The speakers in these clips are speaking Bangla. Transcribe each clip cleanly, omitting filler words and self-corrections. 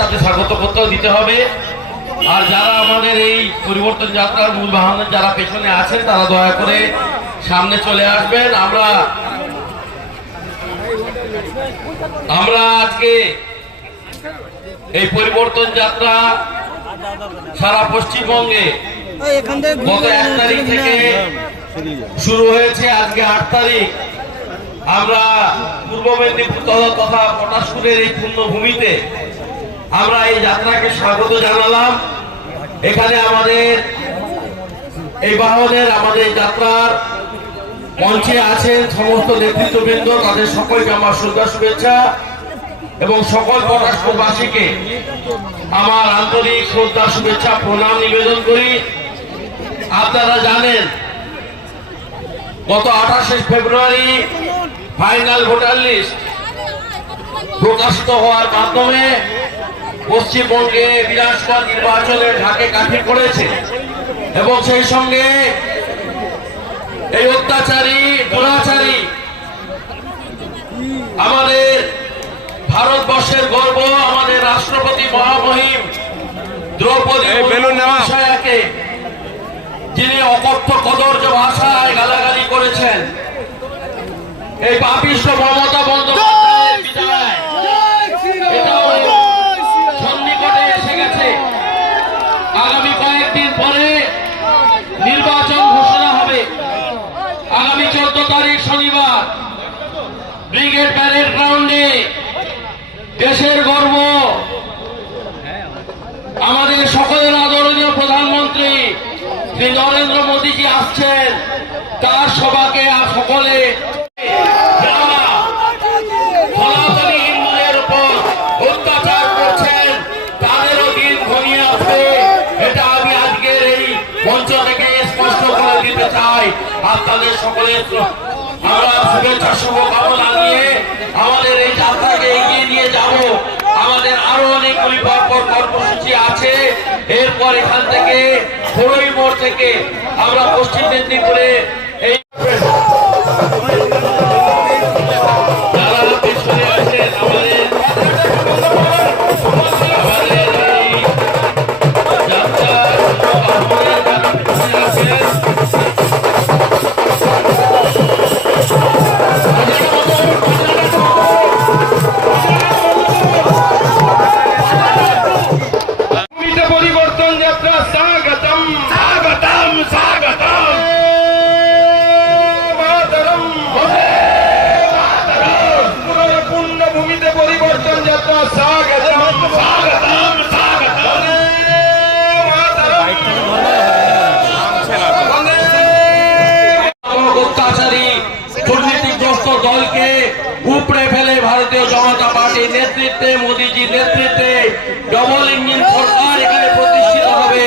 তাদের স্বাগত পত্র দিতে হবে। আর যারা আমাদের এই পরিবর্তন যাত্রার মূল বাহনের যারা পেছনে আছেন তারা দয়া করে সামনে চলে আসবেন। আমরা আজকে এই পরিবর্তন যাত্রা সারা পশ্চিমবঙ্গে গত 1 তারিখ থেকে শুরু হয়েছে। আজকে 8 তারিখ আমরা পূর্ব মেদিনীপুর তথা পটাশপুরের এই পূর্ণভূমিতে আমরা এই যাত্রাকে স্বাগত জানালাম। এখানে আমাদের এই বাহনের আমাদের যাত্রার মঞ্চে আছেন সমস্ত নেতৃত্ববৃন্দ, তাদের সকলকে আমার শ্রদ্ধা শুভেচ্ছা এবং সকল পটাশপুরবাসীকে আমার আন্তরিক শ্রদ্ধা শুভেচ্ছা প্রণাম নিবেদন করি। আপনারা জানেন গত 28 ফেব্রুয়ারি ফাইনাল ভোটার লিস্ট প্রকাশিত হওয়ার মাধ্যমে পশ্চিমবঙ্গে বিধানসভা নির্বাচনের ঢাকে কাঠি পড়েছে এবং সেই সঙ্গে এই অত্যাচারী দুরাচারী আমাদের ভারতবর্ষের গর্ব আমাদের রাষ্ট্রপতি মহামহিম দ্রৌপদী মুর্মুকে যিনি অকথ্য কদর্য ভাষায় গালাগালি করেছেন, এই পাপিষ্ঠ মমতা বন্দ্যোপাধ্যায়ের বিদায় এটাও সন্নিকটে এসে গেছে। আগামী কয়েকদিন পরে নির্বাচন ঘোষণা হবে। আগামী 14 তারিখ শনিবার ব্রিগেড প্যারেড গ্রাউন্ডে দেশের গর্ব আমাদের সকলের আদরণীয় প্রধানমন্ত্রী শ্রী নরেন্দ্র মোদীজি আসছেন। তার সভাকে সকলে হিন্দুদের উপর অত্যাচার করছেন তাদেরও দিন ঘনিয়ে আসবে। এটা আমি আজকের এই মঞ্চ থেকে স্পষ্ট করে দিতে চাই। আপনাদের সকলের আমরা শুভেচ্ছা শুভকামনা নিয়ে আমাদের এই যাত্রাকে এগিয়ে নিয়ে যাব। আমাদের আরো অনেকগুলি পরপর কর্মসূচি আছে। এরপর এখান থেকে খোড়ই মোড় থেকে আমরা পশ্চিম মেদিনীপুরে এই পরিবর্তন যাত্রা স্বাগতম স্বাগতম স্বাগতম মাতরম পূর্ণভূমিতে পরিবর্তন যাত্রা স্বাগতম স্বাগতম স্বাগতম অত্যাচারী দুর্নীতিগ্রস্ত দলকে উপড়ে ফেলে ভারতীয় জনতা পার্টির নেতৃত্বে মোদীজির নেতৃত্বে ডবল ইঞ্জিন সরকার এখানে প্রতিষ্ঠিত হবে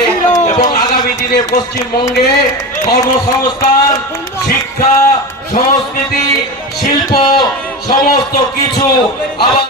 এবং আগামী দিনে পশ্চিমবঙ্গে কর্মসংস্থান, শিক্ষা, সংস্কৃতি, শিল্প সমস্ত কিছু আবার